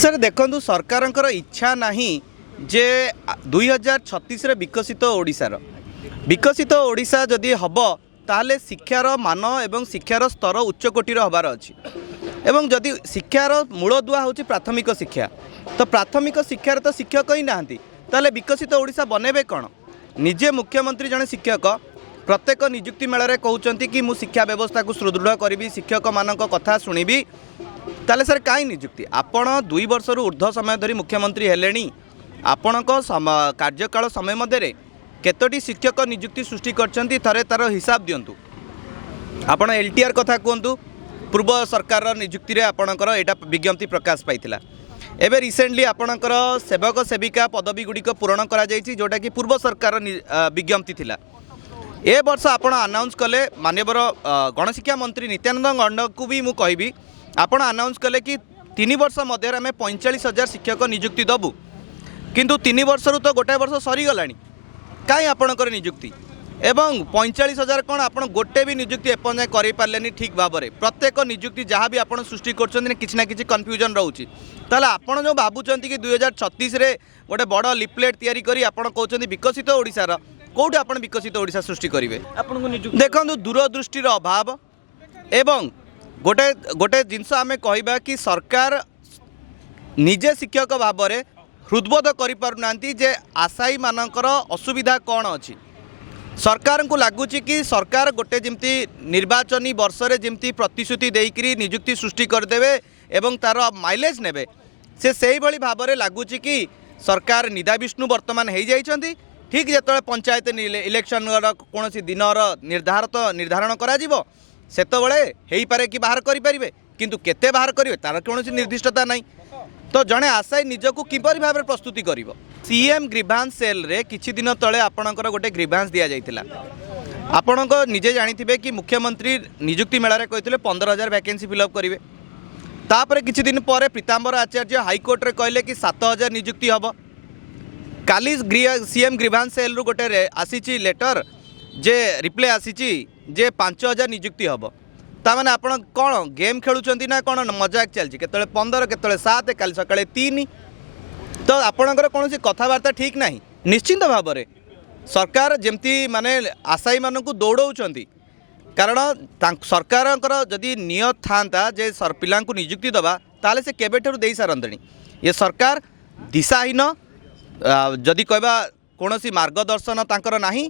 Sir देखु सरकार इच्छा नहीं जे 2036 विकसित ओडिशार विकसित ओडिशा जदि हम ताले शिक्षार मान एवं शिक्षार स्तर उच्चकोटीर हबार अच्छी एवं जदि शिक्षार मूलदुआ हूँ प्राथमिक शिक्षा तो प्राथमिक शिक्षार तो शिक्षक ही ना ताले विकसित ओडिशा बनेबे कौन निजे मुख्यमंत्री जड़े शिक्षक प्रत्येक निजुक्ति मेल कहते कि मु शिक्षा व्यवस्था को सुदृढ़ करी शिक्षक मान कथा शुणिबी ताले सर कहीं निजुक्ति आपण 2 वर्ष ऊर्ध्व समय धरी मुख्यमंत्री हेले आपण कार्यकाल समय मध्य केतोटी शिक्षक निजुक्ति सृष्टि करछंती थरे तार हिसाब दिंतु आपण एलटीआर कथा कहतु पूर्व सरकार निजुक्ति रे आपणकर एटा विज्ञप्ति प्रकाश पाइथिला एबे रिसेंटली आपणकर सेवक सेविका पदवी गुड़िक पूरण करा जायछि जोटा कि पूर्व सरकार विज्ञप्ति थिला ए वर्ष आपण अनाउंस कले माननीय गणशिक्षा मंत्री नित्यानंद गंड को भी मु कहबी आपण अनाउंस कले कि 3 वर्ष मध्य आम 45,000 शिक्षक निजुक्ति दबु किंतु 3 वर्ष तो गोटे वर्ष सरीगलानी कहीं आपणकर निजुक्ति एवं 45,000 कौन आप गोटे भी निजुक्ति एपजाए कर पारे ठीक भाव में प्रत्येक निजुक्ति जहाँ भी आप सृष्टि कर कन्फ्यूजन रोचे ताले आपण जो भावुं कि 2036 रे गोटे बड़ लिपलेट तैयारी करी आपण कहते विकसित ओडिशार कौट आप विकसित ओडिशा सृष्टि करेंगे देखो दूरदृष्टिर अभाव एवं गोटे गोटे जिनस आम कहवा कि सरकार निजे शिक्षक भाव में हृदबोध करिपारुना जे आशायी मानकर असुविधा कौन अच्छी सरकार को लगुच कि सरकार गोटे जमती निर्वाचनी वर्ष रे जमती प्रतिश्रुति देकरी निजुक्ति सृष्टि करदे एवं तार माइलेज नेबे से भली भाव में लगुच कि सरकार निदा विष्णु वर्तमान हो जाइछंती ठीक जो पंचायत इलेक्शन कौन दिन निर्धारण करा सेतबले हो पारे कि बाहर करें किंतु केते बाहर करेंगे तार कौन निर्दिष्टता नहीं तो जड़े आशायी निजक किपर भाव में प्रस्तुति कर सीएम ग्रीभांस सेल रे किछि दिन तले आपणकर गोटे ग्रीभांस दि जाइथिला आपण निजे जानिथिबे कि मुख्यमंत्री निजुक्ति मेलारे कहते 15,000 वैकेंसी फिलअप करेंगे तापर किछि दिन पर पीताम्बर आचार्य हाईकोर्ट रे कहले कि 7,000 निजुक्ति हम काली सीएम ग्रीभांस सेल रु गोटे आसी लेटर जे रिप्ले आसी जे 5,000 निजुक्ति हम ताने आपण कौन गेम खेलुंट ना कौन मजाक चलती केतले 15 केतले 7 काली सकाळे 3 तो आपणकर कौन कथबार्ता ठीक ना निश्चिंत भाव में सरकार जमती माने आशायी मानू दौड़ाऊँच कारण सरकार जदि नियत था जे पिला निजुक्ति दबा ताले से केबेठू दे सारंतणी ये सरकार दिशाहीन जदि कहबा कौन मार्गदर्शन तांकर नाही।